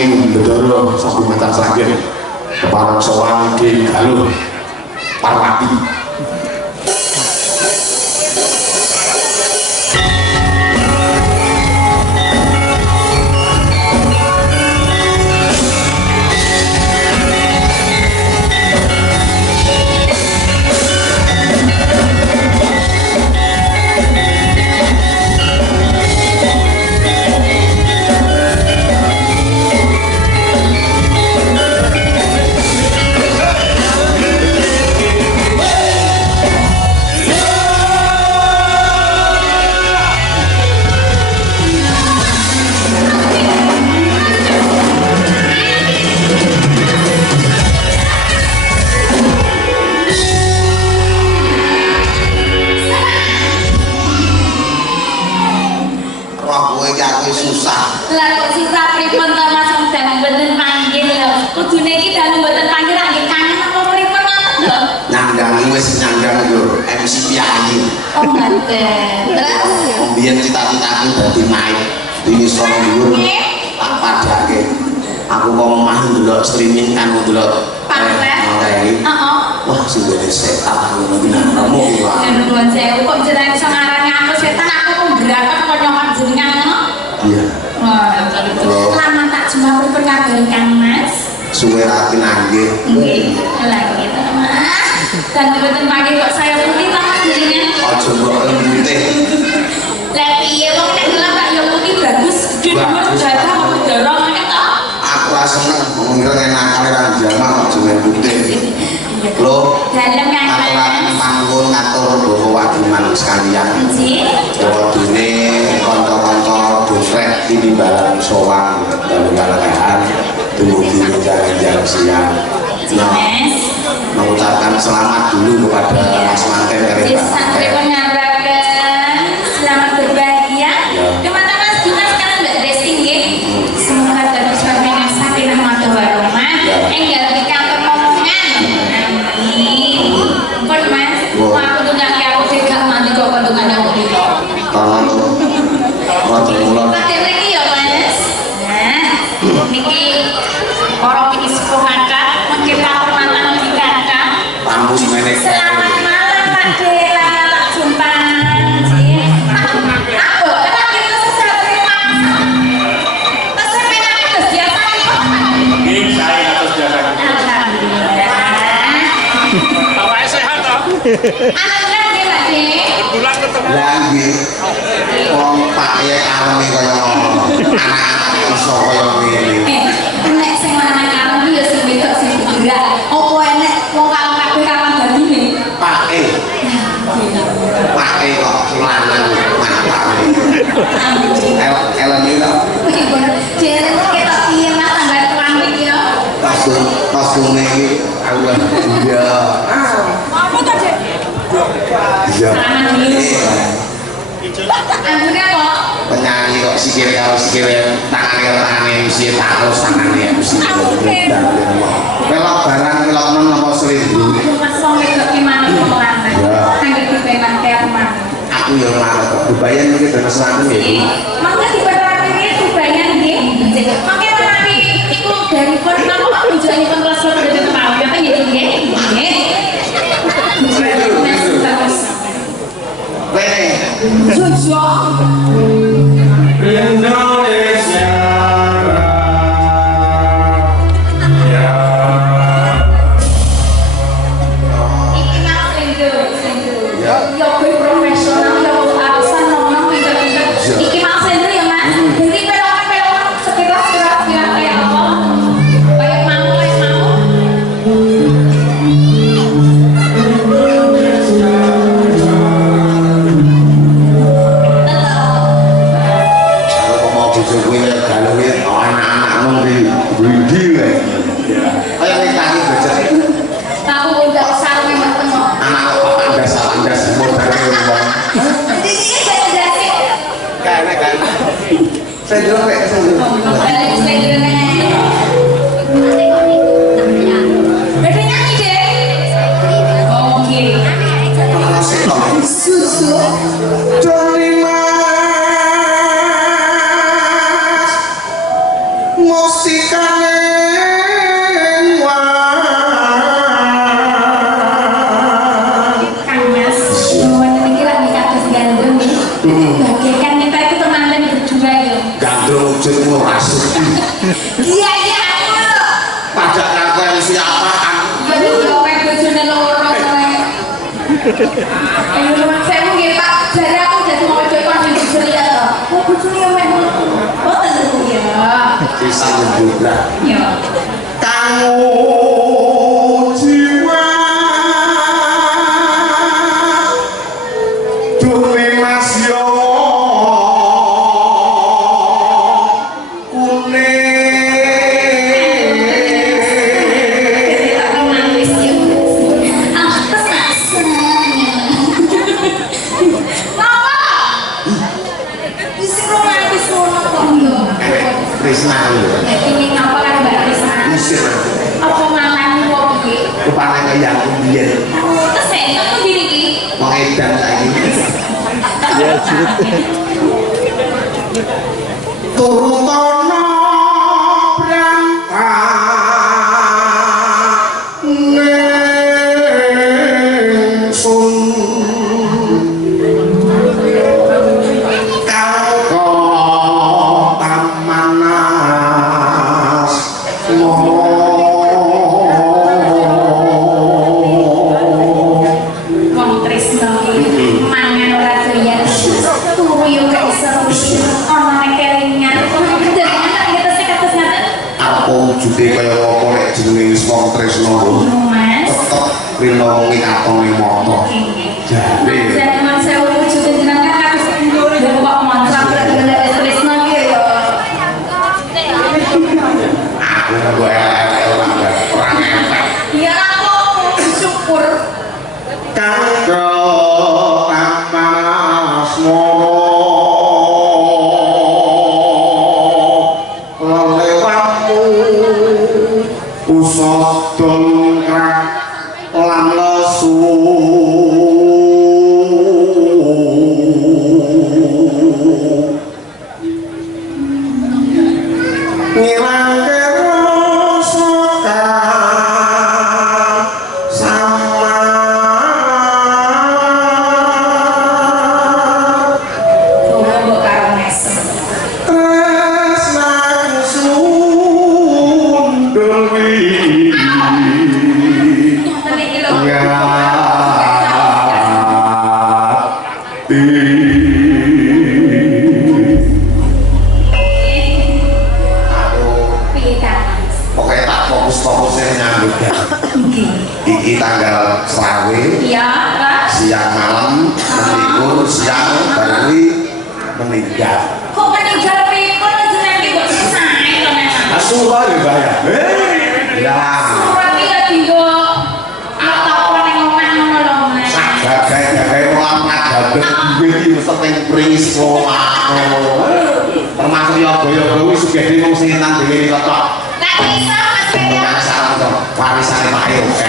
saking Bedoro saking Matan Sragen keparang sowan di Galuh Parwati. Susah. Lah kok susah pripun to Mas sedang mboten panggil lho. Kudune iki dalu mboten panggil nggih kangen apa pripun ngoten lho. Nyandang wis nyandang lho MC Piyayi. Oh mboten. Terus mbiyen cita-citaku dadi main ini sono dhuwur tak padake. Aku kok omah ndelok streaming kan ndelok Heeh. Wah sing setan ngono iki nang iki wae. Nuwun sewu kok jenengan iso ngarani aku setan aku kok berapa kok nyokot jenengan ngono. Iya. Wah, lama tak jumpa pripun kabare Kang Mas? Suwe ratin nggih. Nggih, lha gitu Mas. Dan mboten panggil kok saya putih ta Mas jenengan? Aja kok putih. Lah piye wong nek delok tak yo putih bagus, gede dhuwur jadah kok dorong ngene to. Aku ra seneng wong enak kali ra jamak kok jeneng putih. Lho, dalem Kang Mas. Panggung ngatur Bapak Wadiman sekalian. Nggih. Wadine kanca-kanca dompet tinimbalan sowan dalu kalahan dumugi jalan siang. Nah, mengucapkan selamat dulu kepada Mas Manten dari Pak. Pripun ngabaraken selamat berbahagia. Kemana Mas Dimas sekarang Mbak Desti nggih. Semoga terus bermenang sakinah mawaddah warahmah. Enggal di kantor omongan. Amin. Pun Mas, aku tunggangi aku gak mandi kok tunggangi aku iki. Tolong Rodo mulon. Pakai mriki ya Mas. Nah, niki para iki sepuh kakak, mungkin kehormatan iki kakak. Tamu semene. Selamat malam Pak Dela, tak jumpa. Aku kan kita sesuatu Mas sepeda terus biasa kok. Nggih, saya atas biasa. Alhamdulillah. Bapaknya sehat toh? Alhamdulillah nggih Pak De. Kebetulan ketemu. Lah nggih. Wong Pak ya kaleme kaya anak-anak iso kaya ngene. Nek sing lanang kalem iki ya sing wedok sing gerak. Apa enek wong kalem kabeh kapan dadine? Pak kok lanang mantap. Elen iki lho. Jere ketok piye Mas tambah tuan iki ya? Kostumnya ini aku iya. Apa to, Dek? Iya. Salaman dulu. Anggone kok Penyanyi kok sikile karo sikile, tangannya mesti taruh tangannya mesti. Pelok barang pelok non apa selindru. Mas wong wedok ki manut wong lanang. Angger dipenake aku manut. Aku yo manut. Dubayan iki terus lanang ya. Bu. Mangga diperake iki Dubayan nggih. Mangke menawi iku dari pun napa tujuanipun kelas loro dadi kepala kata nggih nggih. Nggih. Rene. Jojo. Indonesia Raya. Iki mau sendu. Ya. Ya kowe profesional ya kok alasan ngomong pinter-pinter. Iki mau sendu ya Mas. Jadi pelok-pelok sekilas-sekilas kayak apa? Kayak mau. wujudmu rasuki. Iya iya aku lho. Pajak kakek siapaan? Jadi dompet bojone loro kowe. Ayo nuwun sewu nggih Pak. Jare aku dadi mau coba kondisi ceria to. Kok bojone yo meh ngono. Boten lho ya. Bisa nyebutlah. Yo. Kamu jiwa Dumi Mas Yo Krisna lho. Ini ngapa kan Mbak Krisna? Usir. Apa mantanmu kok piye? Rupane kaya aku biyen. Terus kamu diri iki. Wong edan saiki. Ya, cerita. Turun tono berangkat ningsun kanggo tamanas Wong Trisno iki mangan ora doyan. Turu yo gak iso. Ono nek kelingan. Jangan tak kita sik kados ngaten. apa wujude kaya apa nek jenenge wis wong tresno Mas. tetep rino wengi katone mata jare Jangan sewu wujud jenengan kados ndur kok mantra bergerak Trisno iki yo. aku nggo elek ora ngepek Ya aku syukur. kanggo tamanas moro lelewatmu usah dongkrak lan lesu ngilangke rasa sama Coba mbok karo mesem. tresnaku sundul widi Ngoten iki lho. ya Piye kan? pokoknya tak fokus-fokusnya nyambut ya. Iki tanggal selawe Iya, Pak. siang malam menikur siang baru meninggal Kok meninggal pripun jenenge kok sae to memang. Asurah ya bayar ya Surat iki ya dinggo ngetokno ning omah ngono lho, Mas. gagai orang ngadaben duwe iki mesti teng pringis termasuk ya boyo-boyo sugih dhewe wong sing nang dhewe cocok Lah iso Mas Pedro. bukan salah to warisane Pak Yoke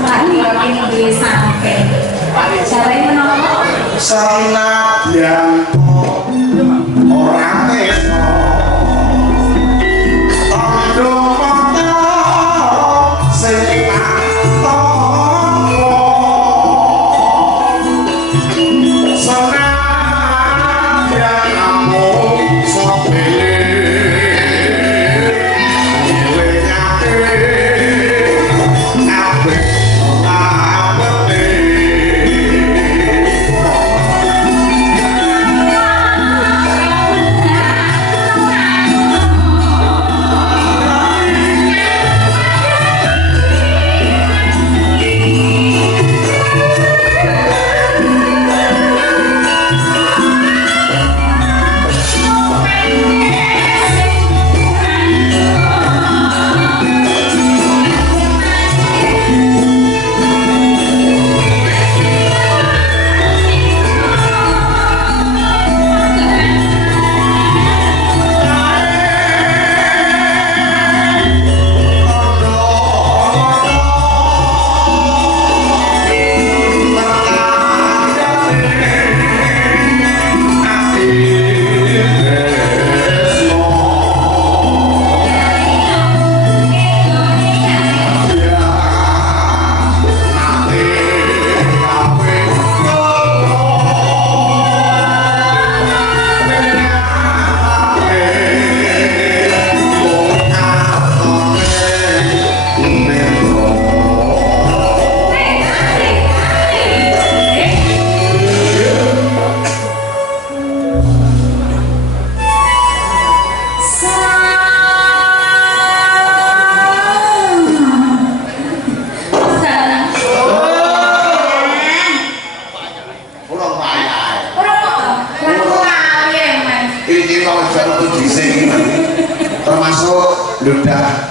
Lagi ini duwe sampe. Jarane menapa? senadyan orang desa tondo mata sing tak tompo senadyan amung sepele dhewe nyate kabeh ngabete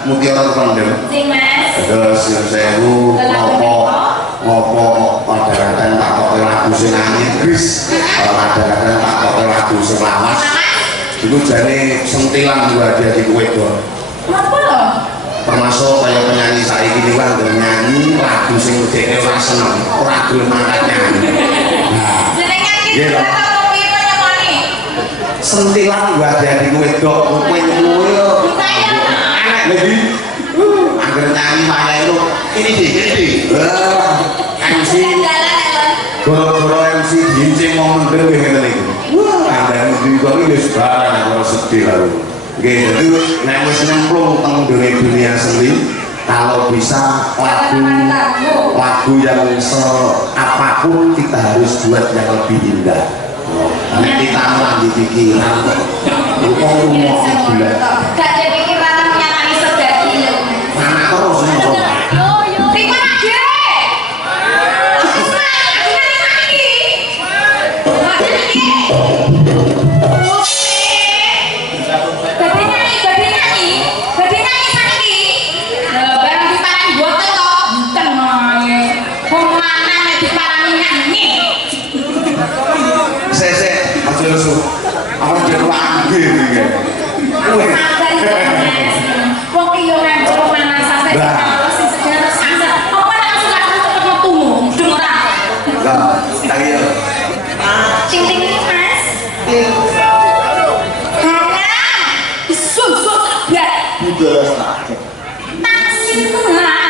Mutiara Kendel. Sing Mas. Terus yang sewu ngopo kadang-kadang tak kok lagu sing Inggris, kadang-kadang tak kok lagu sing lawas. Itu jane sentilan gua dia di wedok. Apa lho? Termasuk kayak penyanyi saiki iki kan nyanyi lagu sing dhekne ora seneng, ora gelem angkat nyanyi. Jenenge iki Iya, Pak. kata piye penyemoni? Sentilan gua dia di wedok, kowe nyuwun yo. Saya Anak lagi. Angger nyanyi maya itu ini. MC goro-goro MC jincing mau mendel ngene iki. Wah, ada juga iki wis barang ora sedih lalu. Oke, jadi nek wis nyemplung teng dunia seni, kalau bisa lagu yang apapun kita harus buat yang lebih indah. Nek kita lagi pikiran kok gila. gak ada pikiran nyatani sedati lho. Mana terus ngono. Terima aja. Sese, aja lesu. Apa dia lagi iki. Weh. Wong iya kan pemanasan saya terus sing sejarah sangat. Apa nek suka cepet metumu, mudeng ora? Lah, tak iya. Ting ting Mas. Haram. Sun sabar. Udah tak. Taksirlah.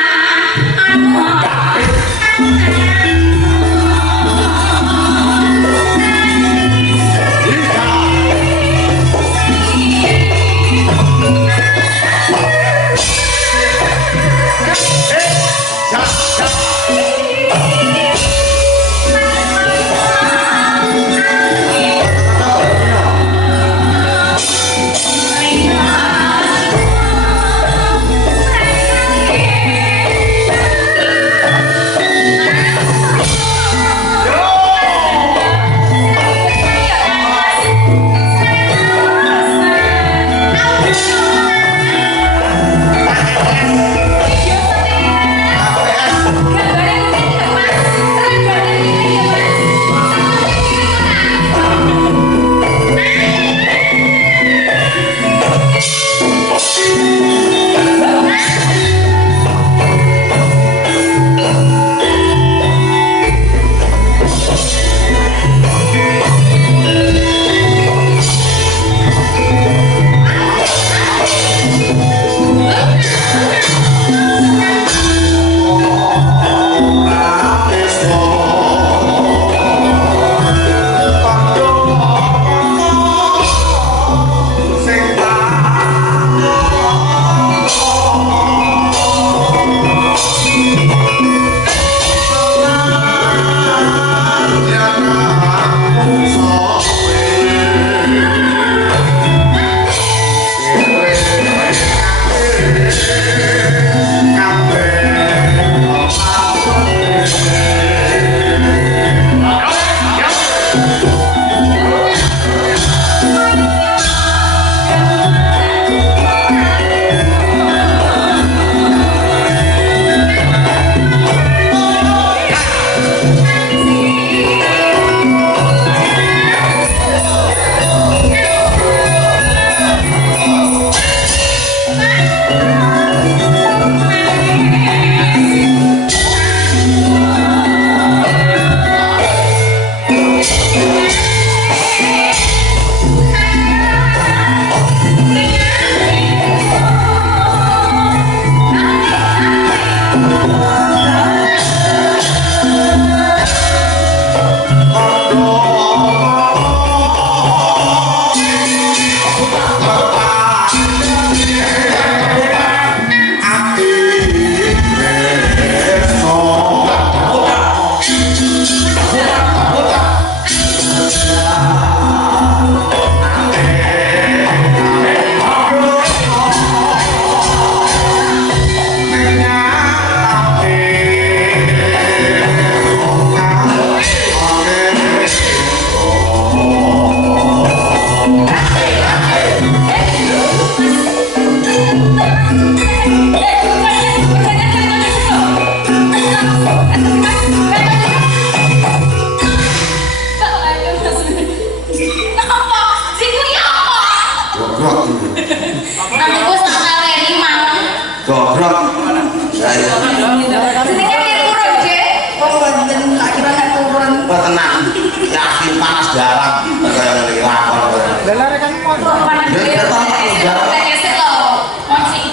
tenan yakin panas dalam kaya ngene lakon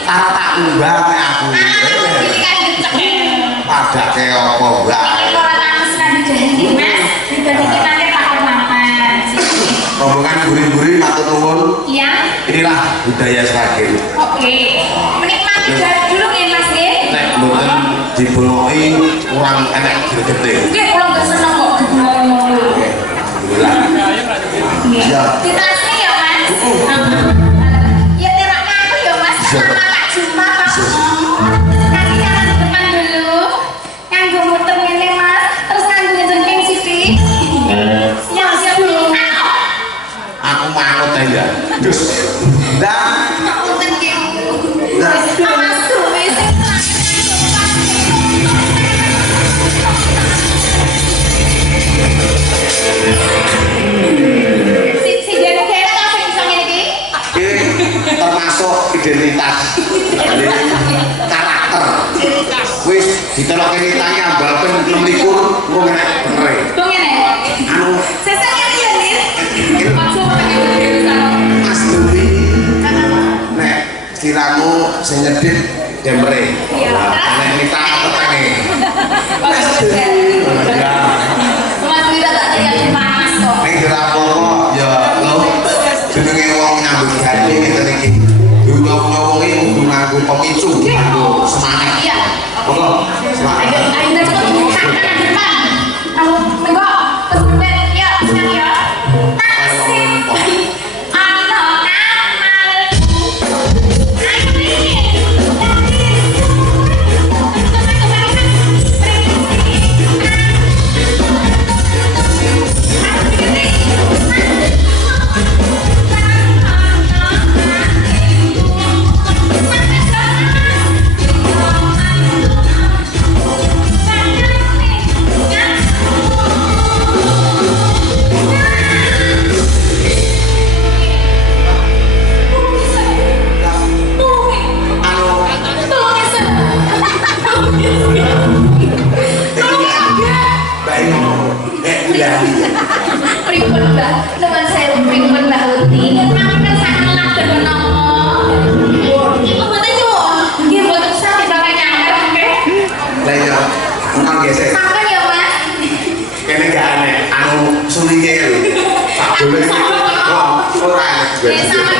cara tak unggah nek aku padake apa wae rombongan gurih-gurih matur nuwun. Iya. Inilah budaya Sragen. Oke. Menikmati dulu ya Mas ya. Nek mboten diboloki kurang enak gede. Oke, kalau nggak seneng kok ngomong-ngomong. Alhamdulillah. Iya. Ditasnya ya Mas. Ya teraknya aku ya Mas. Sama tak jumpa Pak. Kaki kanan di depan dulu. Nganggo muter ngene Mas. Terus nganggo jengking sithik. Siap-siap dulu. Aku manut ae ya. Terus dah termasuk identitas karakter wis ditelok kene tanya ambalken 26 wong nek bener anu Mas Duli nek siramu sing nyedhit demre nek nita petenge Mas Duli tak tinggal panas kok. ning dirapopo ya lho jenenge wong nyambut gawe ngene iki dunya wong iki kudu nganggo pemicu nganggo semangat Iya. apa semangat Ayo kanan depan. Aku menggok pesempet ya, siap ya. Tasik. Ano amal. Ayo nih. baik iya Pripun Mbak? Nuwun sewu pripun Mbak Uti? Ampun sangat bernomo. Ibu mboten nyuwun. Nggih mboten sami bakal nyamper nggih. lah ya nang gesek Sampun ya Mas. kene gak aneh anu sulinge lho tak boleh ora enak Nggih sama